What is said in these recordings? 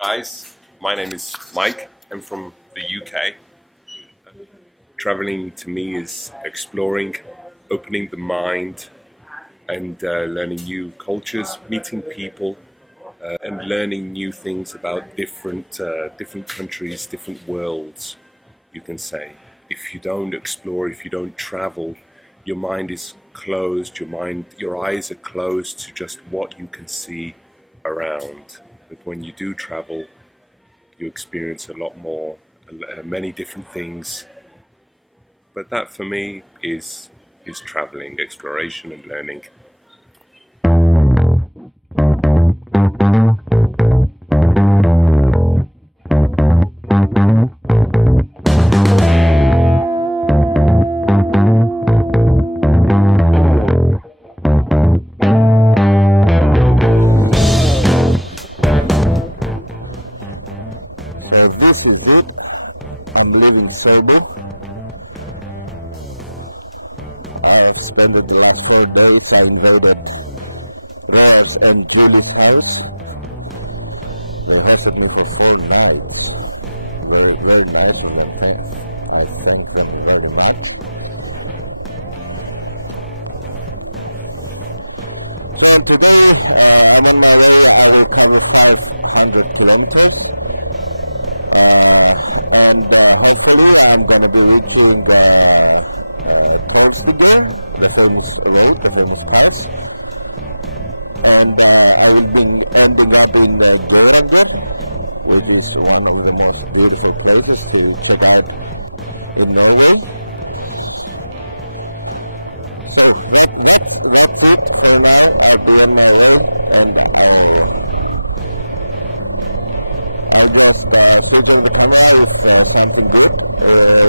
Guys, my name is Mike. I'm from the UK. Traveling to me is exploring, opening the mind, and learning new cultures, meeting people, and learning new things about different countries, different worlds. You can say, if you don't explore, if you don't travel, your mind is closed. Your eyes are closed to just what you can see around. But when you do travel, you experience a lot more, many different things. But that for me is traveling, exploration, and learning. So this is it. I'm leaving Sobo. I've spent the last 4 days. I invaded Roars and Julie's house. They hosted me for 4 nights. Very, very nice of them. I thank them very much. So today I'm on my way. I will cover 500 kilometers. And hopefully I'm gonna be reaching Trollstiger, the famous road, the famous pass, and I will be ending up in Geiranger, which is one of the most beautiful places to check out in Norway. So that's it for now. I'll be on my way, and I'll just switch on the camera if something good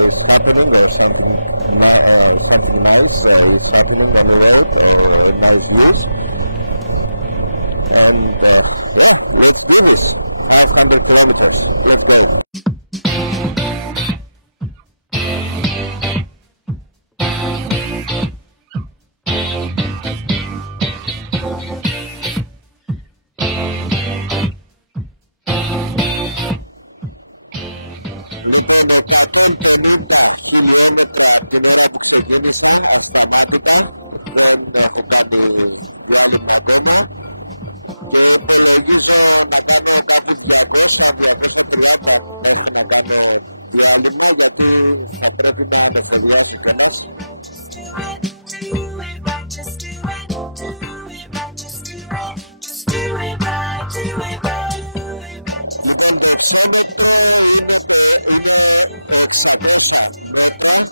is happening, or something nice is happening on the road, or nice views. And yeah, let's do this. 500 kilometers. Let's go. Λοιπόν, 150 χιλιόμετρα από την ώρα που ξεκίνησα, ασταμάτητα, δεν έχω κάνει διάλειμμα ακόμα και υπολογίζω να κάνω κάπου 200-230 μέχρι να κάνω διάλειμμα, γιατί θα πρέπει να ανεφοδιάσω κιόλας. Λοιπόν, το εξόμετρο είναι 600 μέτρα.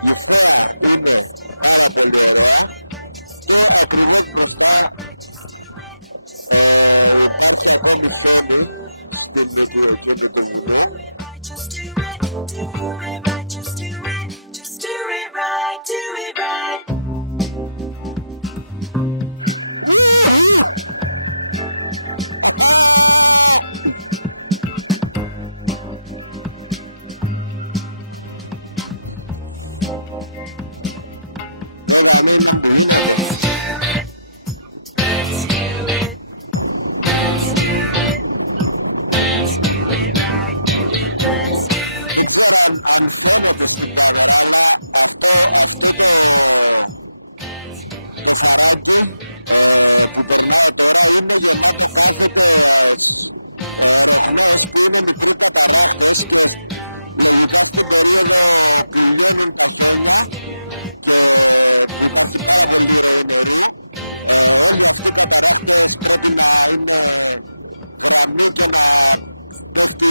Η θέα είναι πάρα πολύ ωραία και ακριβώς μπροστά υπάρχει ακόμη χιόνι στη μύτη εκείνου του βουνού. Βέβαια, μην να μου γίνεται. Δεν ξέρω αν φαίνεται στην κάμερα, αλλά αυτό το φαράγγι που περνάω τώρα είναι γεμάτο κάθετες ρογνές που είναι μικροί καταράχτες, και λογικά στην περίοδο που λιώνουν τα χιόνια και που υπάρχει πάρα πολύ ροή νερού, όλοι αυτοί οι καταράχτες πρέπει να είναι γραμμοί και να πέφτει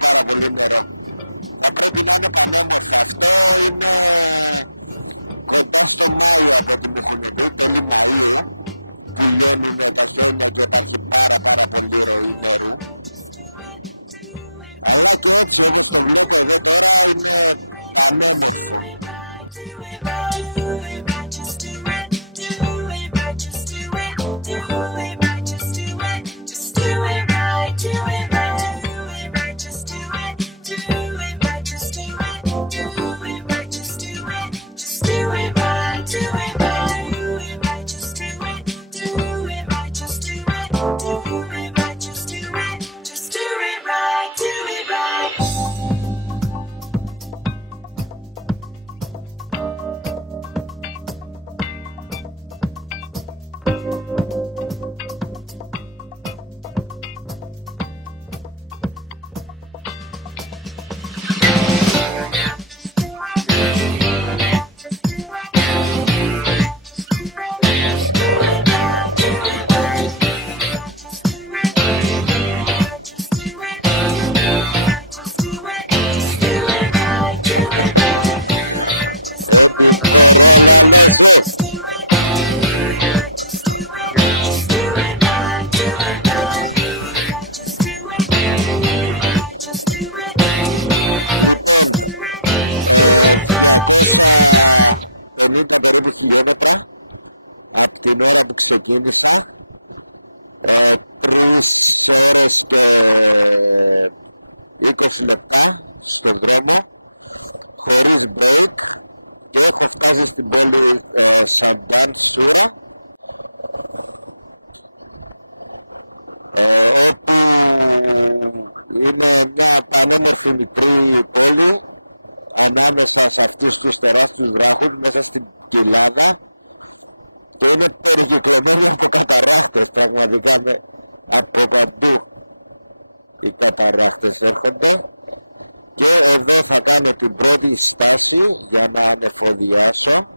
πάρα πολύ νερό. Θα πρέπει να είναι πανέμορφα. Αυτό είναι κοντά στο Μάιο από ό,τι μου έχουν πει, τέλη Μαΐου, που λιώνουν τα χιόνια και υπάρχει πάρα πολύ ροή νερού. Αλλά και έτσι όπως το βλέπω εδώ τώρα είναι πανέμορφο. Κορόλα λέζε. Λοιπόν, 250 περίπου χιλιόμετρα από την ώρα που ξεκίνησα, 3 ώρες και 20 λεπτά στον δρόμο χωρίς break, και έχω φτάσει στην πόλη Σαντάν Σούρα, όπου είναι μια πανέμορφη μικρή πόλη ανάμεσα σε αυτούς τους τεράστιους βράχους μέσα στην κοιλάδα, και είναι περικυκλωμένη από καταρράχτες, πραγματικά από παντού οι καταρράχτες έρχονται. Και εδώ θα κάνω την πρώτη στάση για να ανεφοδιάσω.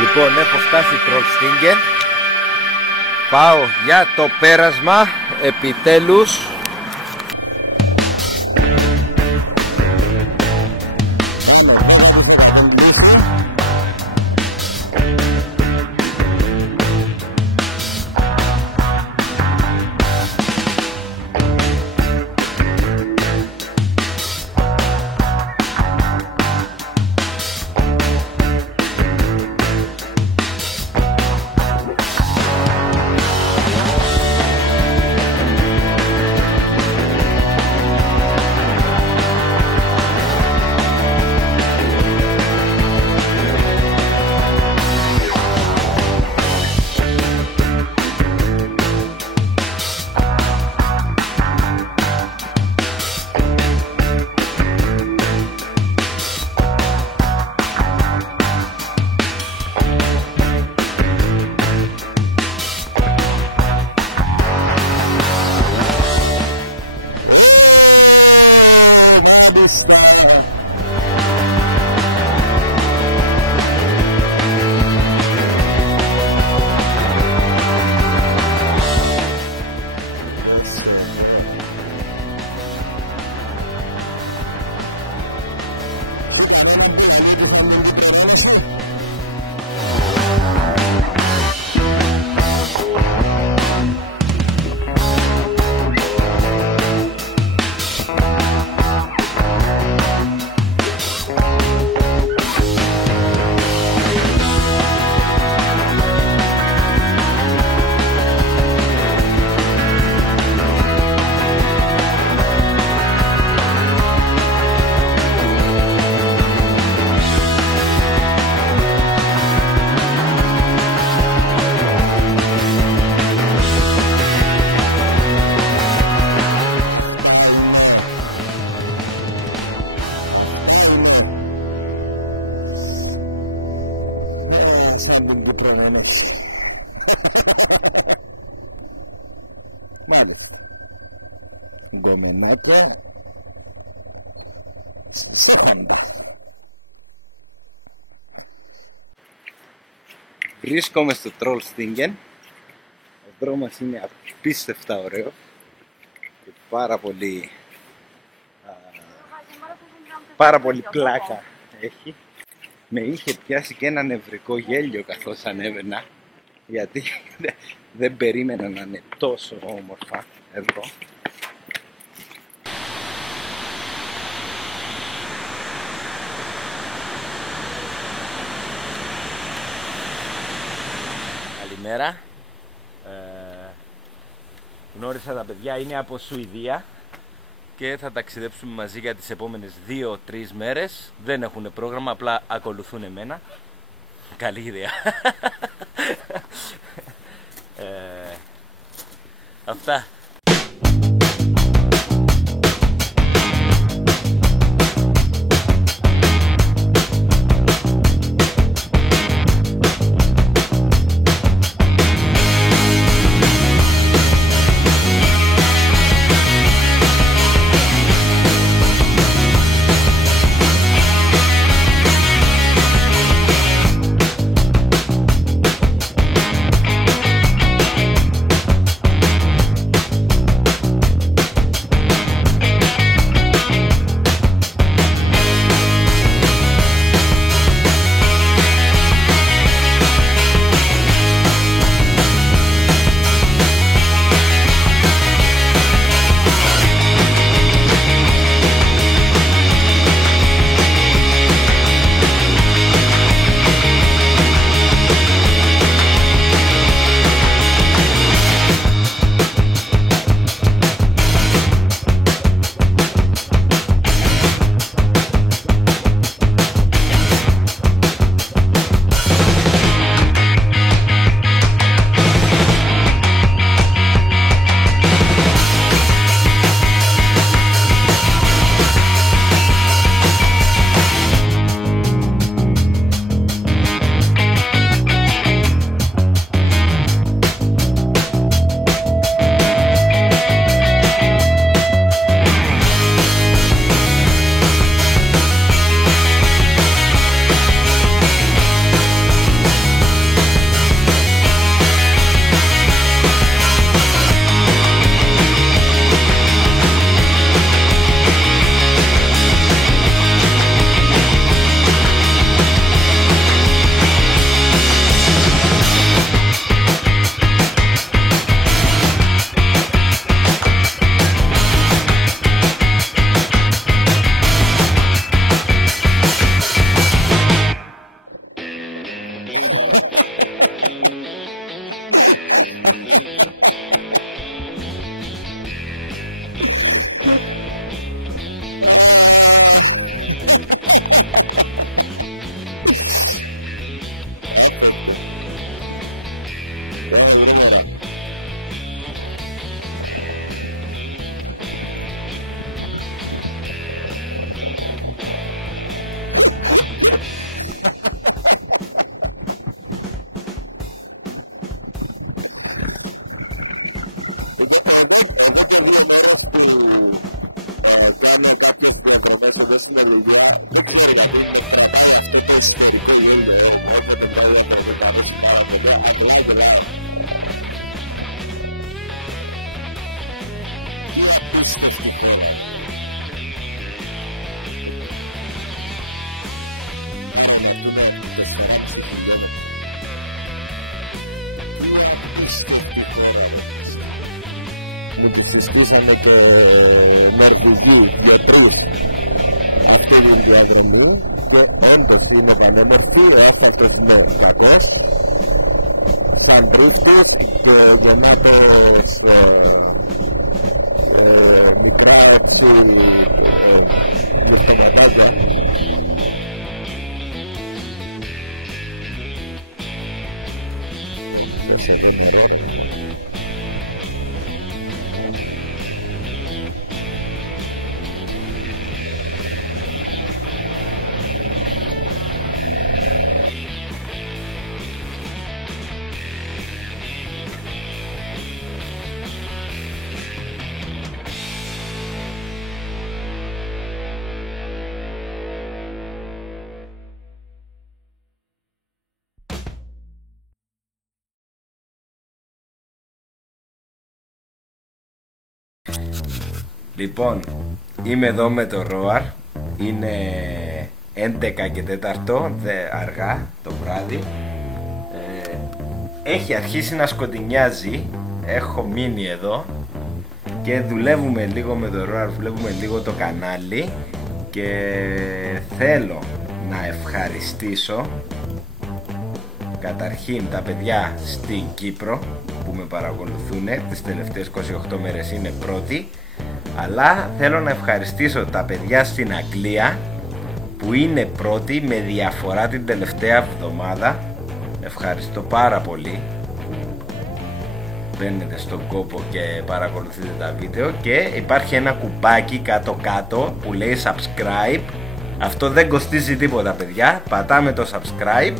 Λοιπόν, έχω φτάσει Τρολστίνγκεν. Πάω για το πέρασμα, επιτέλους. Πάμε 10% κλίση. Μάλιστα. Δεν σε δω, ρε. Έχει κανέναν που λαλεί ότι σαν την Κύπρο Ένωση? Αυτά είναι. Αυτά είναι. Σαν την Κύπρο είναι. Μάλιστα. Γκομενάκια σε Χόντα. Βρίσκομαι στο Trollstingen. Ο δρόμος είναι απίστευτα ωραίο και πάρα πολύ πλάκα έχει. Με είχε πιάσει και ένα νευρικό γέλιο καθώς ανέβαινα, γιατί δεν περίμενα να είναι τόσο όμορφα εδώ. Καλημέρα. Γνώρισα τα παιδιά, είναι από Σουηδία και θα ταξιδέψουμε μαζί για τις επόμενες 2-3 μέρες. Δεν έχουν πρόγραμμα, απλά ακολουθούν εμένα. Καλή ιδέα. Αυτά. Perfecto. Ya es broma ahora. Εδώ και 2 μέρες που κάνω κάποιες διαδρομές εδώ στην Νορβηγία, δεν ξέρω γιατί με κρατάει αυτό το ιστορικό γέλιο. Όποτε μια διαδρομή μου αρέσει πάρα πολύ, απλά γελάω. Τι απίστευτη χώρα, ρε. Άρα να του είναι 4,5 χιλιόμετρα. Τι απίστευτη χώρα, ρε. Μου τη συστήσανε και Νορβηγοί 2-3 αυτή τη διαδρομή και όντως είναι πανέμορφη. Ο άσφαλτος είναι κακός, σαν τρίφτης και γεμάτος μικρά έτσι κυρτωματάκια. Δες εδώ νερό, ρε γαμώτα. Λοιπόν, είμαι εδώ με το Roar. Είναι 11 και 4, αργά το βράδυ. Έχει αρχίσει να σκοτεινιάζει. Έχω μείνει εδώ και δουλεύουμε λίγο με το Roar, βλέπουμε λίγο το κανάλι. Και θέλω να ευχαριστήσω καταρχήν τα παιδιά στην Κύπρο που με παρακολουθούν. Τις τελευταίες 28 μέρες είναι πρώτοι. Αλλά θέλω να ευχαριστήσω τα παιδιά στην Αγγλία που είναι πρώτοι με διαφορά την τελευταία εβδομάδα. Ευχαριστώ πάρα πολύ. Μπαίνετε στον κόπο και παρακολουθείτε τα βίντεο. Και υπάρχει ένα κουμπάκι κάτω κάτω που λέει subscribe. Αυτό δεν κοστίζει τίποτα παιδιά. Πατάμε το subscribe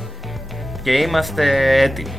και είμαστε έτοιμοι.